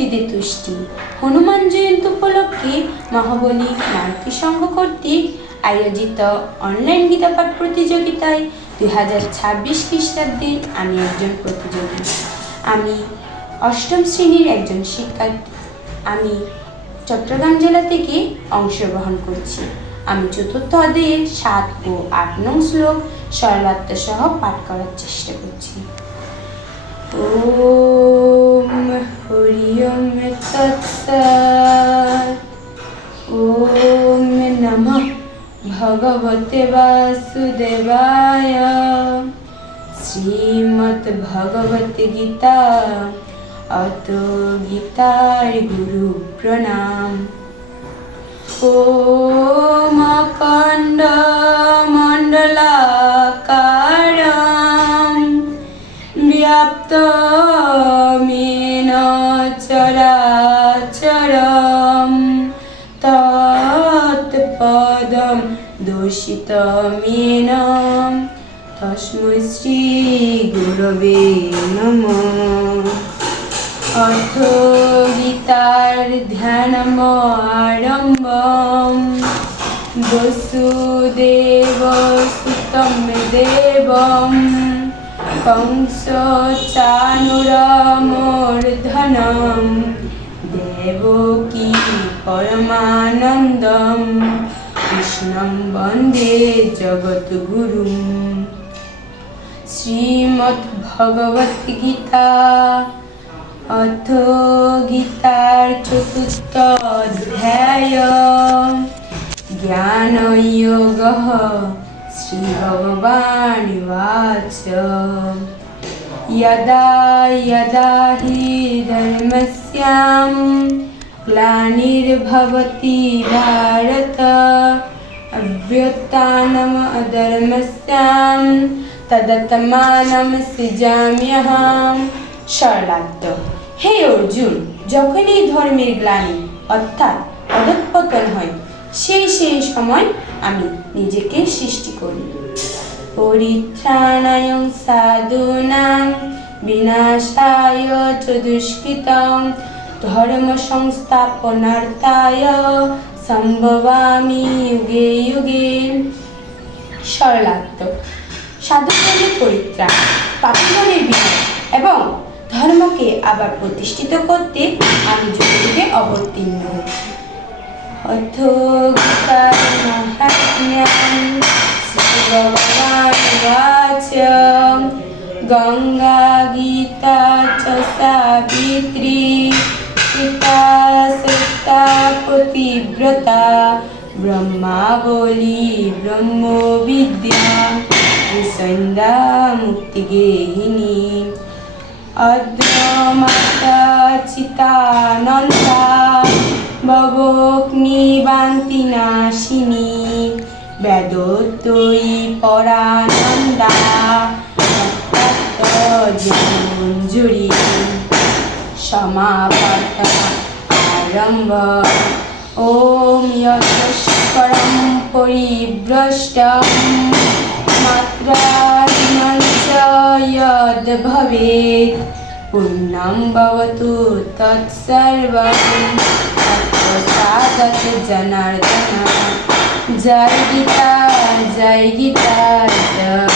ভক্তিতে তুষ্টি। হনুমান জয়ন্তী উপলক্ষে মহাবলী মারুতি সংঘ কর্তৃক আয়োজিত অনলাইন গীতাপাঠ প্রতিযোগিতায় 2026 খ্রিস্টাব্দে আমি একজন প্রতিযোগী। আমি অষ্টম শ্রেণীর একজন শিক্ষার্থী। আমি চট্টগ্রাম জেলা থেকে অংশগ্রহণ করছি। আমি চতুর্থ অধ্যায়ের 7 ও 8 নং শ্লোক সরলার্থ সহ পাঠ করার চেষ্টা করছি। ওম হরি ওম তৎসৎ। ওম নমঃ ভগবতে বাসুদেবায়। শ্রীমদ্ ভগবত গীতা অত গীতার গুরু প্রণাম। ওম অখণ্ড মণ্ডলাকারম ব্যাপ্তমেন চরাচরম তৎপদম দর্শিতমেন তস্मै শ্রী গুরবে নমঃ। অথ গীতার ধ্যানমারম্ভম বসুদেব সুতম দেবম কংস চানুরমূর্ধনম দেবকী পরমানন্দম কৃষ্ণম বন্দে জগদ্গুরুম। শ্রীমদ্ ভগবত গীতা অথ গীতার চতুর্থ অধ্যায় জ্ঞানযোগঃ। শ্রী ভগবানুবাচ যদা যদা হি ধর্মস্য গ্লানির্ভবতি ভারত অভ্যুত্থানম অধর্মস্য তদাত্মানম সৃজাম্যহম। সরলার্থ: হে অর্জুন, যখন এই ধর্মের গ্লানি অর্থাৎ অধঃপতন হয়, সেই সময় আমি নিজেকে সৃষ্টি করি। পরিত্রাণায় সাধূনাং বিনাশায় চ দুষ্কৃতং ধর্ম সংস্থাপনার্থায় সম্ভবামি যুগে যুগে। সরলার্থ: সাধুগণের পরিত্রাণ, পাপীগণের বিনাশ এবং ধর্মকে আবার প্রতিষ্ঠিত করতে আমি যুগে যুগে অবতীর্ণ হয়েছি। অথ গীতার মাহাত্ম্যম। শ্রী ভগবানুবাচ গঙ্গা গীতা চ সাবিত্রী সীতা সত্যা পতিব্রতা ব্রহ্মাবলী ব্রহ্মবিদ্যা সন্ধ্যা মুক্তিগেহিনী অদ্রমাতা চিতানন্দা ভবগ্নিবান্তি নাশিনী বেদোত্তয়ী পরানন্দা জ্ঞানমঞ্জুরি। সমাপর্ত আরম্ভ। ওম যৎপরম পরিভ্রষ্টং মাত্রাহীনং চ যদ্ ভবেৎ পূর্ণং ভবতু তৎসর্বং তৎপ্রসাদাৎ জনার্দন। জয় গীতা জয় গীতা জয়।